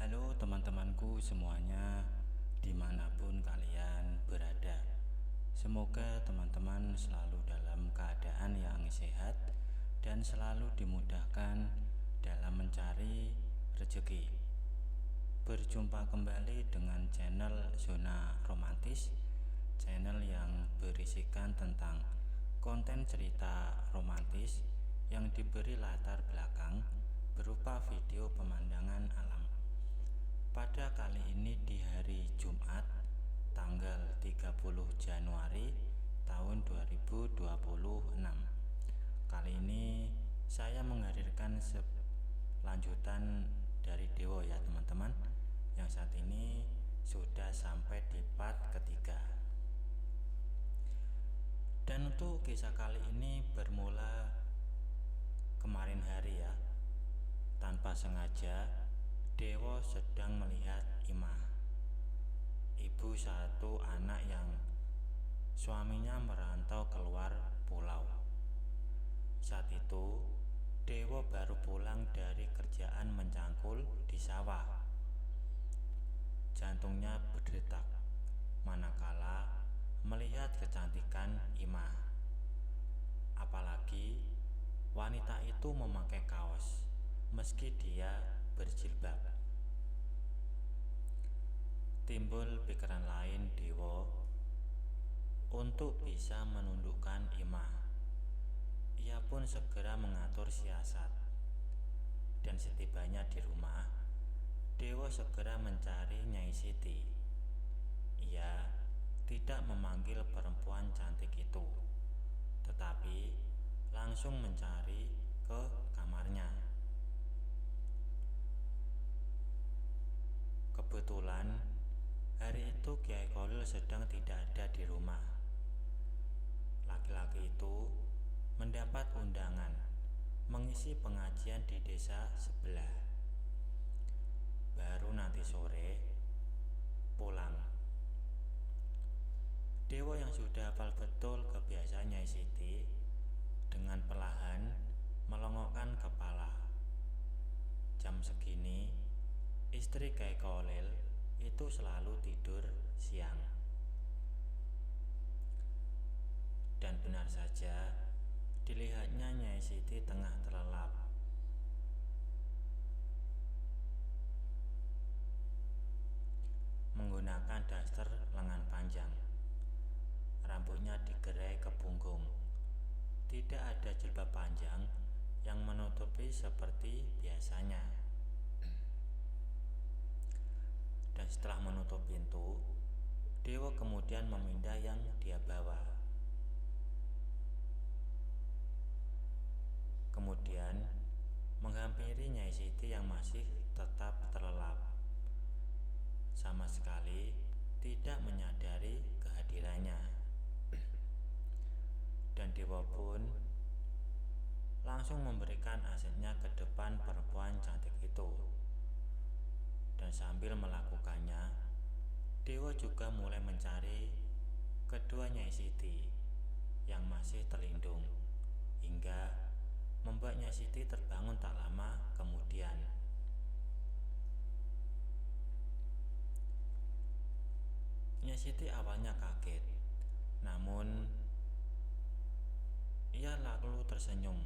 Halo teman-temanku semuanya, dimanapun kalian berada. Semoga teman-teman selalu dalam keadaan yang sehat dan selalu dimudahkan dalam mencari rezeki. Berjumpa kembali dengan channel Zona Romantis, channel yang berisikan tentang konten cerita romantis yang diberi latar belakang berupa video pemandangan alam. Pada kali ini di hari Jumat tanggal 30 Januari tahun 2026. Kali ini saya menghadirkan lanjutan dari Dewo ya teman-teman, yang saat ini sudah sampai di part ketiga. Dan untuk kisah kali ini bermula kemarin hari ya. Tanpa sengaja Dewo sedang melihat Imah, ibu satu anak yang suaminya merantau keluar pulau. Saat itu Dewo baru pulang dari kerjaan mencangkul di sawah. Jantungnya berdetak manakala melihat kecantikan Imah. Apalagi wanita itu memakai kaos meski dia berjilbab. Timbul pikiran lain Dewo untuk bisa menundukkan Imah. Ia pun segera mengatur siasat, dan setibanya di rumah, Dewo segera mencari Nyai Siti. Ia tidak memanggil perempuan cantik itu, tetapi langsung mencari ke kamarnya. Kebetulan hari itu Kiai Kholil sedang tidak ada di rumah. Laki-laki itu mendapat undangan mengisi pengajian di desa sebelah. Baru nanti sore pulang. Dewo yang sudah hafal betul kebiasaan Nyai Siti dengan perlahan melongokkan kepala. Jam segini istri Kiai Kholil itu selalu tidur siang. Dan benar saja, dilihatnya Nyai Siti tengah terlelap. Menggunakan daster lengan panjang. Rambutnya digerai ke punggung. Tidak ada jilbab panjang yang menutupi seperti biasanya. Dan setelah menutup pintu, Dewo kemudian memindah yang dia bawa. Kemudian menghampiri Nyai Siti yang masih tetap terlelap, sama sekali tidak menyadari kehadirannya. Dan Dewo pun langsung memberikan asetnya ke depan perempuan cantik itu. Dan sambil melakukannya, Dewo juga mulai mencari kedua Nyai Siti yang masih terlindung, hingga membuat Nyai Siti terbangun tak lama kemudian. Nyai Siti awalnya kaget, namun ia lalu tersenyum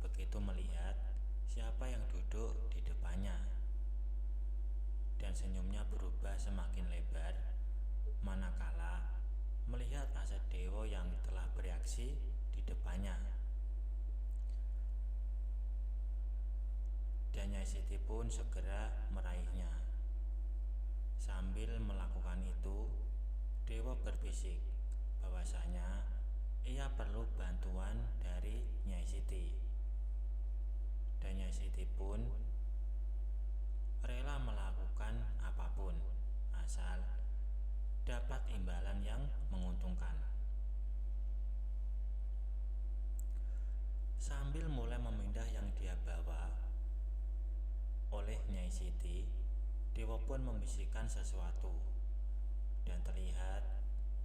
begitu melihat siapa yang duduk di depannya. dan senyumnya berubah semakin lebar manakala melihat aset dewa yang telah bereaksi di depannya. Dan Nyai Siti pun segera meraihnya. Sambil melakukan itu, dewa berbisik bahwasanya ia perlu bantuan dari Nyai Siti. Dan Nyai Siti pun rela melakukan apapun asal dapat imbalan yang menguntungkan. Sambil mulai memindah yang dia bawa oleh Nyai Siti, dewa pun membisikkan sesuatu, dan terlihat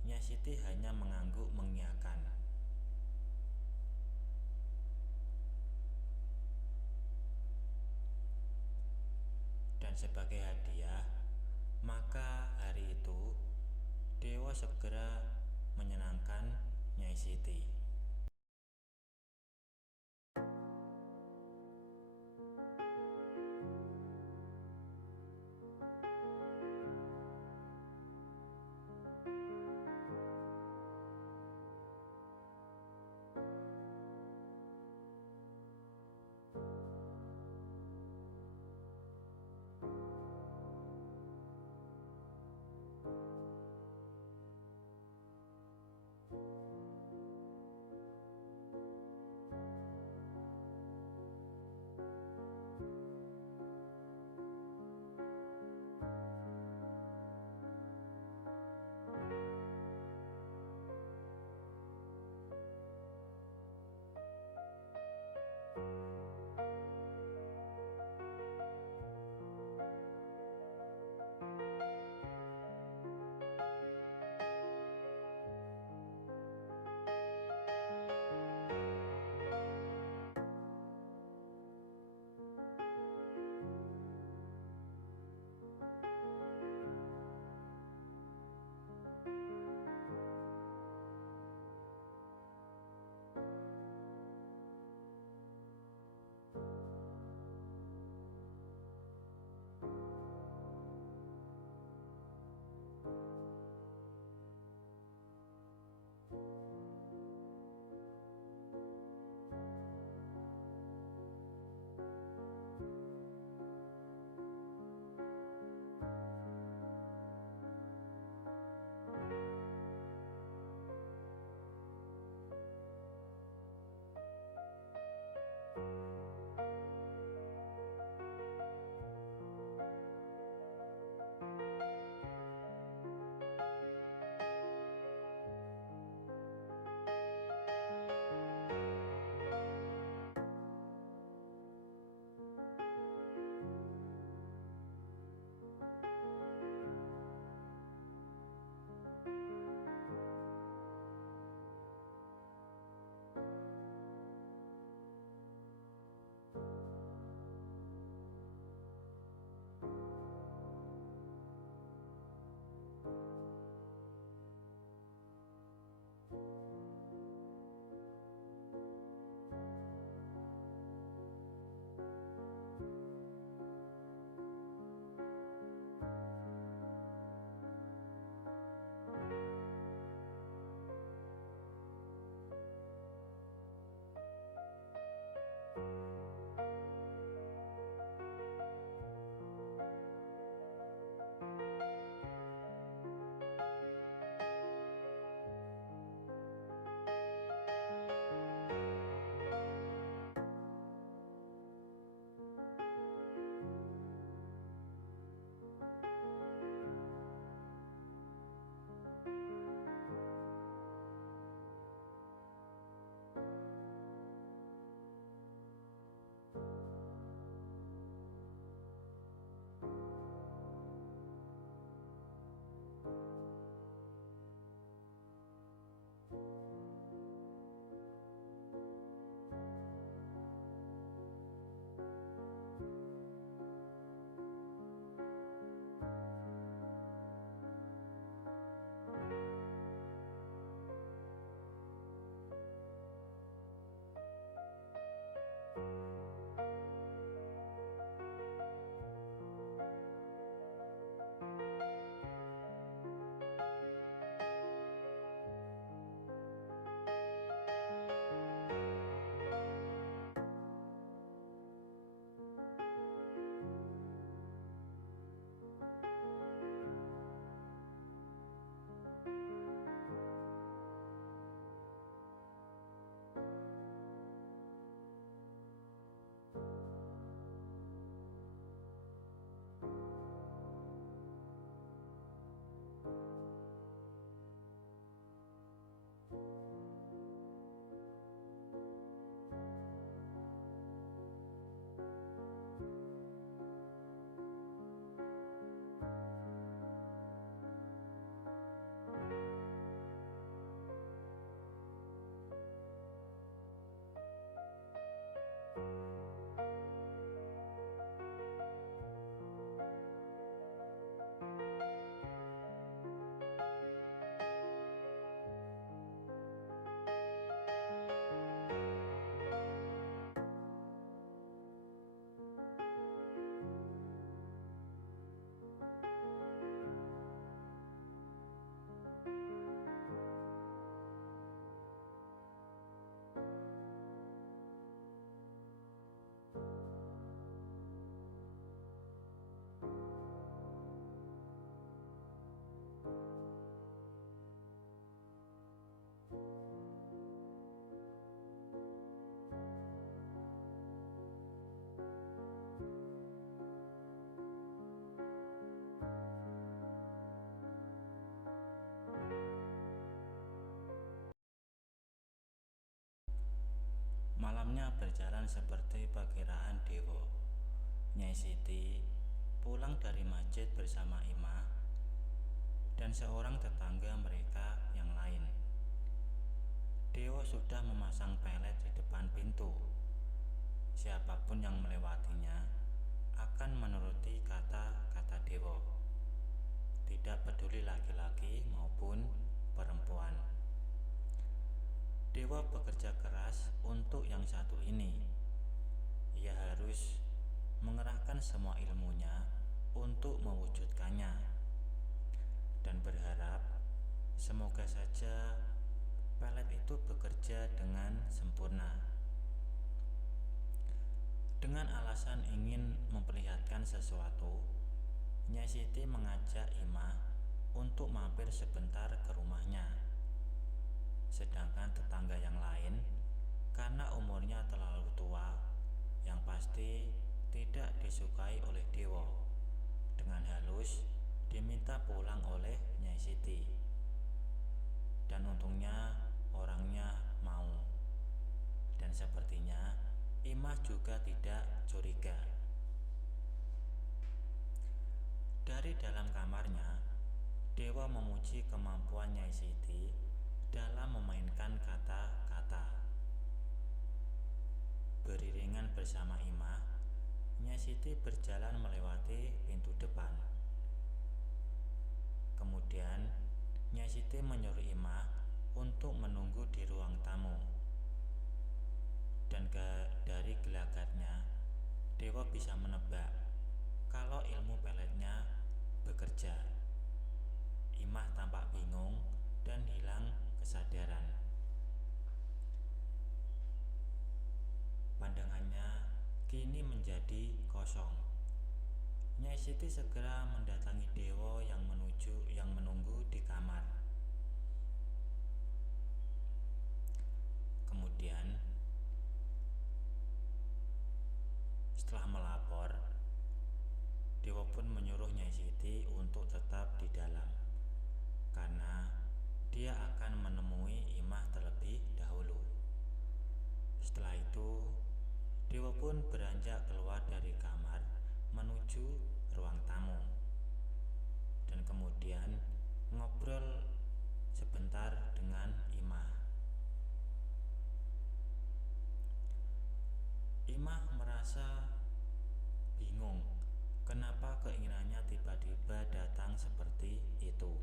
Nyai Siti hanya mengangguk mengiyakan. Dan sebagai hadiah, maka hari itu dewa segera menyenangkan Nyai Siti. pulangnya berjalan seperti perkiraan Dewa. Nyai Siti pulang dari masjid bersama Imah dan seorang tetangga mereka yang lain. Dewa sudah memasang pelet di depan pintu. Siapapun yang melewatinya akan menuruti kata-kata Dewa, tidak peduli laki-laki maupun perempuan. Dewa bekerja keras untuk yang satu ini. Ia harus mengerahkan semua ilmunya untuk mewujudkannya dan berharap semoga saja pelet itu bekerja dengan sempurna. Dengan alasan ingin memperlihatkan sesuatu, Nyai Siti mengajak Imah untuk mampir sebentar ke rumahnya. Sedangkan tetangga yang lain, karena umurnya terlalu tua, yang pasti tidak disukai oleh Dewa, dengan halus diminta pulang oleh Nyai Siti. Dan untungnya orangnya mau. Dan sepertinya Imah juga tidak curiga. Dari dalam kamarnya, Dewa memuji kemampuan Nyai Siti dalam memainkan kata-kata. Beriringan bersama Imah, Nyai Siti berjalan melewati pintu depan. Kemudian Nyai Siti menyuruh Imah untuk menunggu di ruang tamu. Dan dari gelagatnya, Dewa bisa menebak kalau ilmu peletnya bekerja. Imah tampak bingung dan hilang kesadaran. Pandangannya kini menjadi kosong. Nyai Siti segera mendatangi Dewa yang menunggu di kamar. Kemudian setelah melapor, Dewa pun menyuruh Nyai Siti untuk tetap di dalam, karena dia akan menemui Imah terlebih dahulu. Setelah itu, Dewa pun beranjak keluar dari kamar menuju ruang tamu, dan kemudian ngobrol sebentar dengan Imah. Imah merasa bingung kenapa keinginannya tiba-tiba datang seperti itu.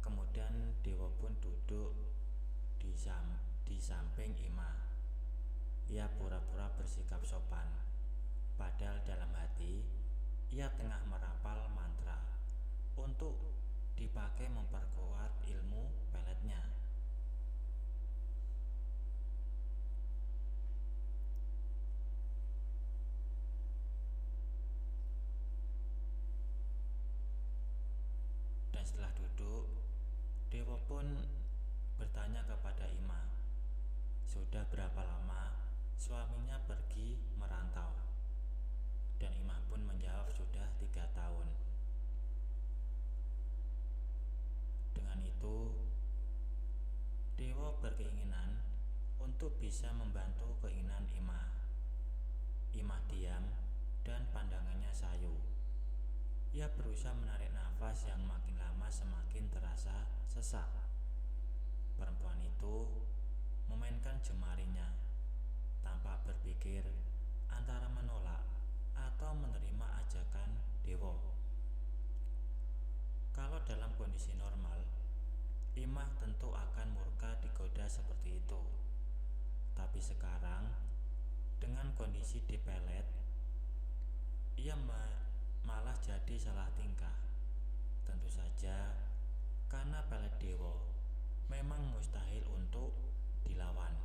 Kemudian Dewa pun duduk di samping Imah. Ia pura-pura bersikap sopan, padahal dalam hati ia tengah merapal mantra untuk dipakai memperkuat ilmu peletnya. Dan setelah duduk, Dewa pun bertanya kepada Imah, sudah berapa lama suaminya pergi merantau? Dan Imah pun menjawab sudah 3 tahun. Dengan itu, Dewa berkeinginan untuk bisa membantu keinginan Imah. Imah diam dan pandangannya sayu. Ia berusaha menarik nafas yang makin lama semakin terasa sesak. Perempuan itu memainkan jemarinya, tanpa berpikir antara menolak atau menerima ajakan Dewa. Kalau dalam kondisi normal, Imah tentu akan murka digoda seperti itu. Tapi sekarang, dengan kondisi dipelet, ia malah jadi salah tingkah. Tentu saja karena pelet Dewa memang mustahil untuk dilawan.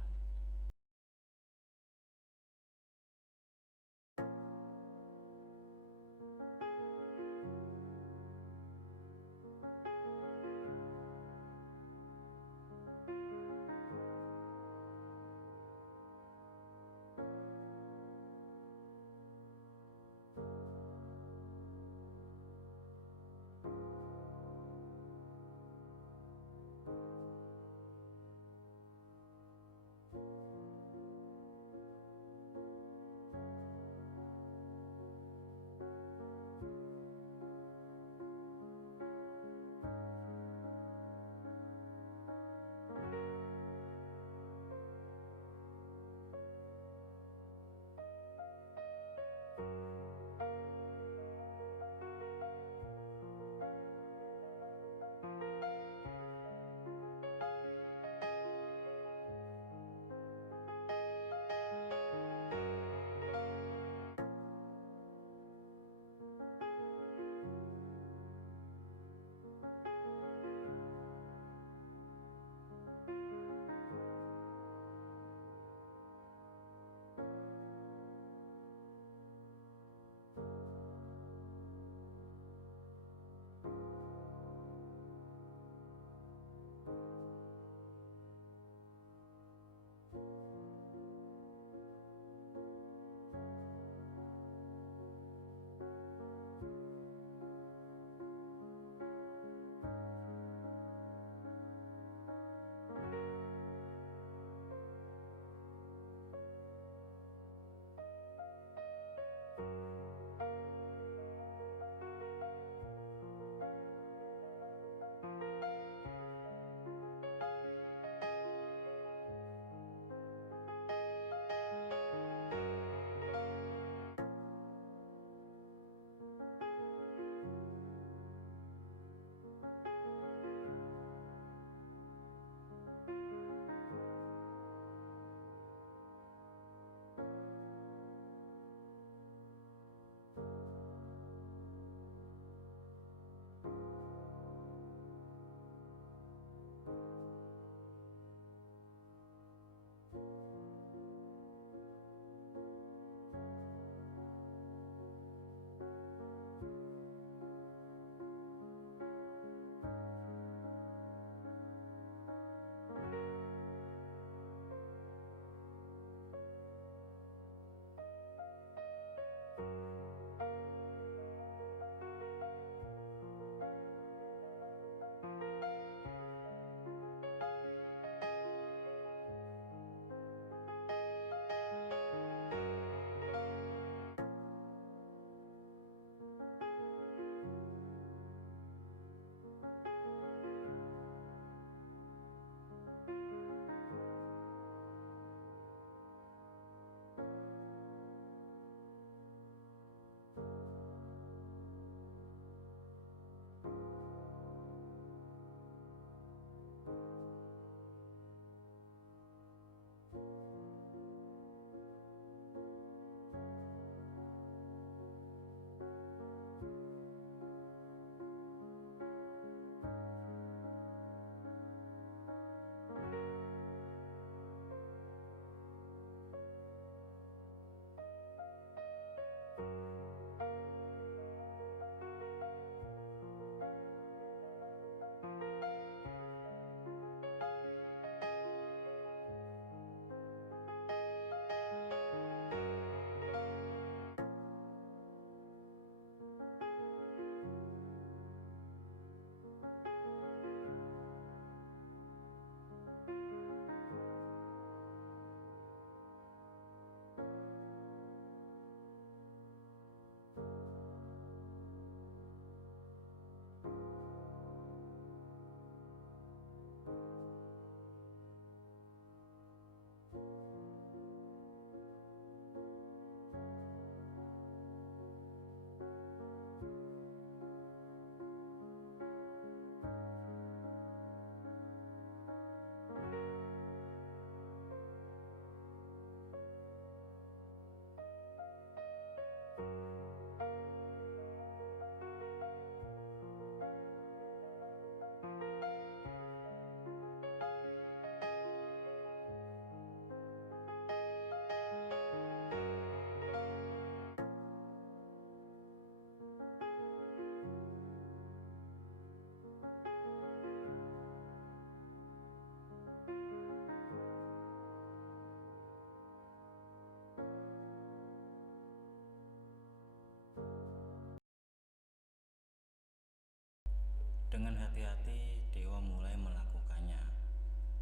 hati-hati, Dewa mulai melakukannya.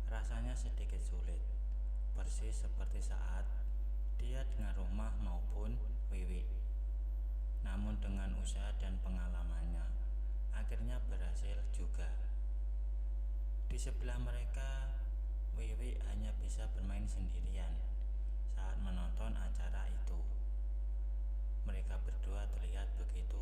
Rasanya sedikit sulit, persis seperti saat dia dengan Rumah maupun Wiwi. Namun dengan usaha dan pengalamannya, akhirnya berhasil juga. Di sebelah mereka, Wiwi hanya bisa bermain sendirian saat menonton acara itu. Mereka berdua terlihat begitu